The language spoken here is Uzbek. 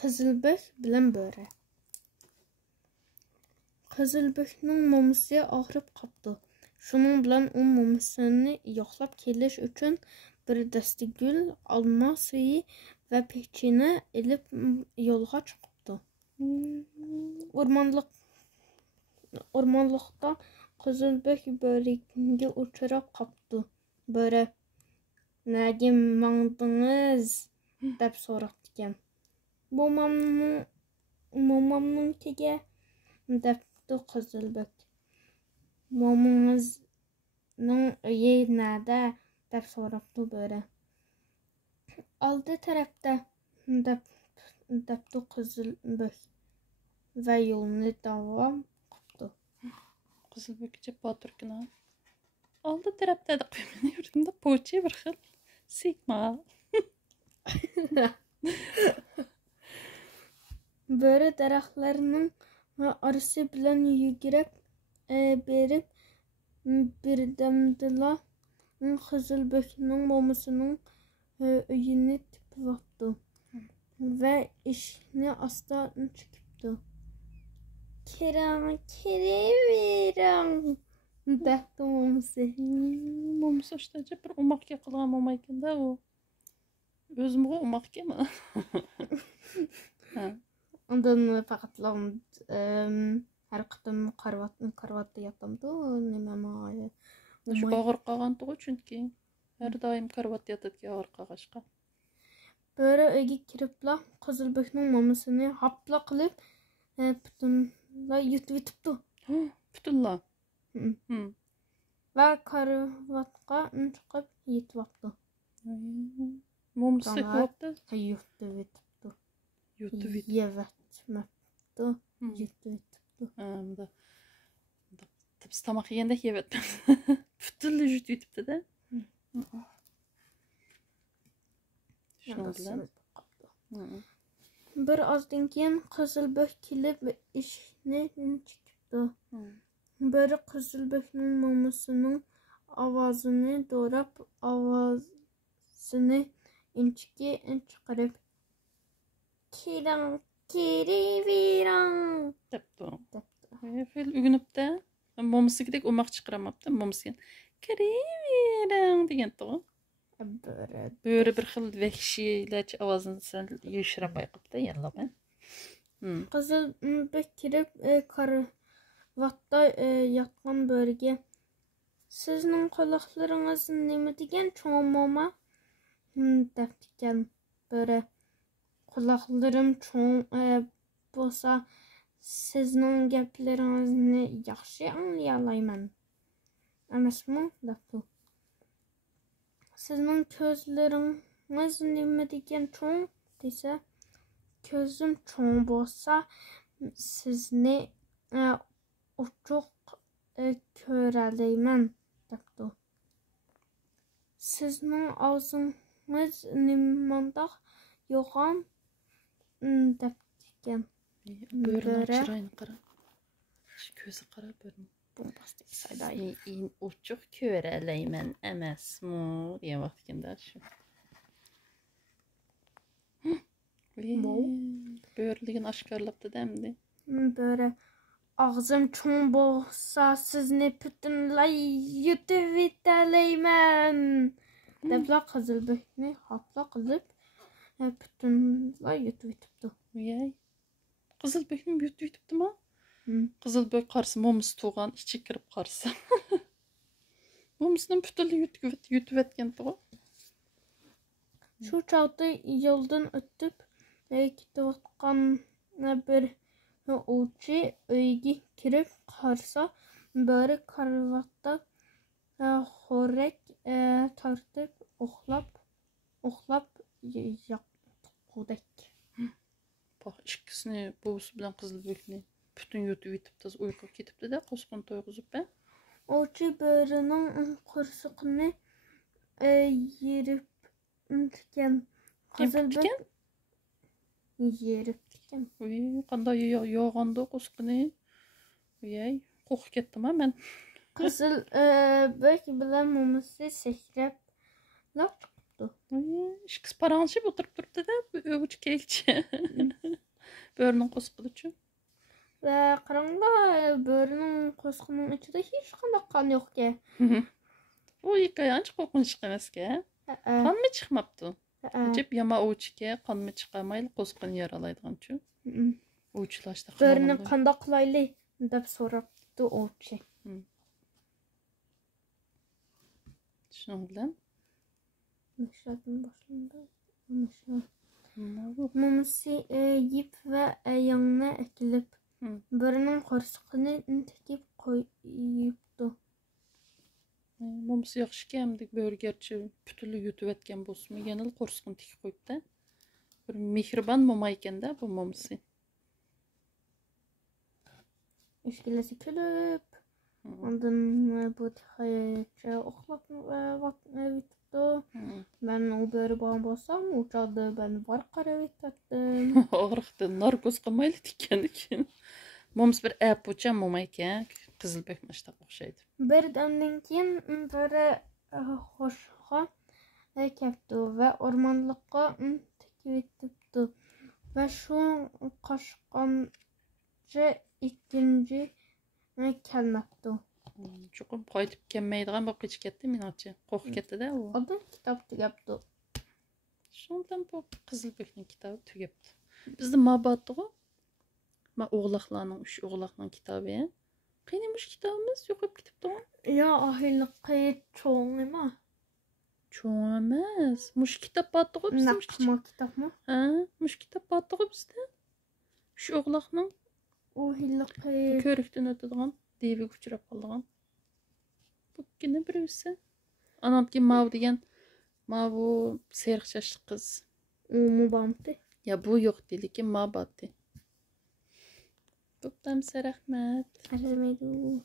Qizilbek bilan Bo'ri. Qizilbekning mo'misi og'rib qopti. Shuning bilan u mo'misini yo'qlab kelish uchun bir dasta gul, olma suyi va pecheni ilib yo'lga chiqibdi. O'rmonliqda Qizilbek Bo'riga uchrab qopti. Bo'ri, "Nega mangdingiz?" deb so'rabdi ekan. "Mo'mamnikiga" debdi Qizilbek. "Mo'mangizning uyi nada?" deb so'rabdi Bo'ri. "Oldi tarafda" debdi Qizilbek va yo'lni davom qildi. Qizilbekcha Botirkina oldi tarafda deb qo'ymay yurdim-da, po'chi bir xil sigma. Bo'ri daraxtlarning orasi bilan yugurib berib birdamdala Qizilbekning mo'misining uyini tepibdi va eshikni asta chekibdi. "Kiravering" debdi mo'misi. Mo'misi ishtacha bir umoqga qilgan mo'ma ekanda u. O'zimga umoqgami? Ondan faqatla har qatim karvatda yotamdi. Nima Shu og'ir qolgan-ku chunki har doim karvatda yotadigan og'ir qolg'ashqa. Bo'ri uyga kiribla Qizilbekning mo'misini hapla qilib butunlay yutib yutibdi. Butunlay. Va karvatga chiqib yetyapti. Mo'misi qo'yibdi. Yutib yutibdi. Yutib Yevatmabdi. Yutib yutibdi. Bunda tips tomoq yeganda yevatdi. Butunlay yutib yutibdi-da. Bir ozdan keyin Qizilbek kelib eshikni chekibdi. Bo'ri Qizilbekning mo'misining ovozini do'rab, ovozini inchga chiqarib, "Kiravering" debdi. Fil uyg'onibdi. Mo'misigidek umoq chiqaramabdi. Mo'misiga "Kiravering" degan-da. Bo'ri bir xil vahshiylarcha ovozini sal yoshiram bayqibdi, yallab. Qizilbek kirib karvatda yotgan Bo'riga, "Sizning quloqlaringiz nima degan cho'ng mo'ma?" debdi ekan. Bo'ri, "Quloqlarim cho'ng bo'lsa, sizning gaplaringizni yaxshi anglayman. Emasmi?" debdi. "Sizning ko'zlaringiz nima degan cho'ng desa, ko'zim cho'ng bo'lsa, sizni ochiq ko'ralayman" debdi. "Sizning og'zingiz nimandoq yo'g'on?" debdi ekan. Bo'rining chiroyini qara. Ko'zi qara bo'rining. Bombastik Ochiq ko'ralayman emasmi degan vaqt ekanda shu. Bo'riligini oshkorlabdi-da endi. Bo'ri, "Og'zim cho'ng bo'lsa, sizni butunlay yutib yutalayman" debla Qizilbekni hapla qilib butunlay yutib yutibdi. Qizilbekni yutib yutibdimi? Qizilbek qarsi mo'misi tug'an ichi kirib qarsa. Mo'misini butunlay yutib yotgan-da. Shu chog'da yo'ldan o'tib ketayotgan bir ovchi uyga kirib qarsa, Bo'ri karvatda xo'rak tortib uxlab yotqudek. Ikkisini buvisi bilan Qizilbekni butun yutib yutibdi, uyquga ketibdi-da, qo'sqin to'yg'izib. Ovchi Bo'rining qo'rsog'ini yerib ekan. Qizilbek yerib ekan. Qanday yog'ondi qo'sqini. Qo'rqib ketdim-a men. Qizilbek bilan mo'misi sakrab chiqibdi. Ikkisi paranjib o'tirib turibdi-da, o'ch kelchi. Börünün qosqidichi. Ve qarangda böğrünün qo'sqining ichida hech qanday qon yo'q-ku. O hikoya ancha qo'rqinchli emas-ku. Qonmi chiqmabdi. Acaba yama ovchiga qonmi chiqamayli qo'sqini yaralaydiganchu. Ovchilashda Böğrünü qandoq qilayli deb so'rabdi ovchi. Shuning bilan Mashhurdan boshlandi. Momsi yip ve ayağına ekilip böğrünün qo'rsqini tikib qo'yibdi. Momsi yaxshi hamdik börgerchi butunlay yutib etgan bo'lsin. Yana qo'rsqini tikib qo'yibdi. Bir mehribon momo ekanda bu momsi. Eshkilasi kulib, ondan bu tixaycha uxlab bitibdi. Ben o böğrü bağım bolsam, uçadı ben var qarab etdim. Og'riqda narkoz qilmayli tikkandik. Moms bir apucha momo ekan, qizilbek mashtaqa o'xshaydi. Bir damdan keyin biri xo'shqa kelibdi va o'rmonliqqa tikib etibdi. Va shu qochqoncha ikkinchi kelmabdi. Chuqur qaytib kelmaydigan bo'lib qochib ketdi menimcha. Qo'rqib ketdi-da u. Odam kitob tugabdi. Shundan bu qizilbekning kitobi tugabdi. Bizda mabotdi-ku. Ma o'g'loqlarning, 3 o'g'loqning kitobi. Qaniymiş kitabımız yo'qolib ketibdi-ku. Ya ahilliqi cho'ng emas. Cho'ng emas. Mush kitob botdi-ku bizda. Naqma kitobmi? Ha, mush kitob botdi-ku bizda. 3 o'g'loqning ahilliqi ko'rikdan o'tadigan deviga uchrab qolgan. Bukkina birisi. Anamki mav degan mavu seriq chashli qiz. U mu bamti? Ya bu yo'q dedi, lekin ma botdi. Bo'pti, rahmat. Rahmat.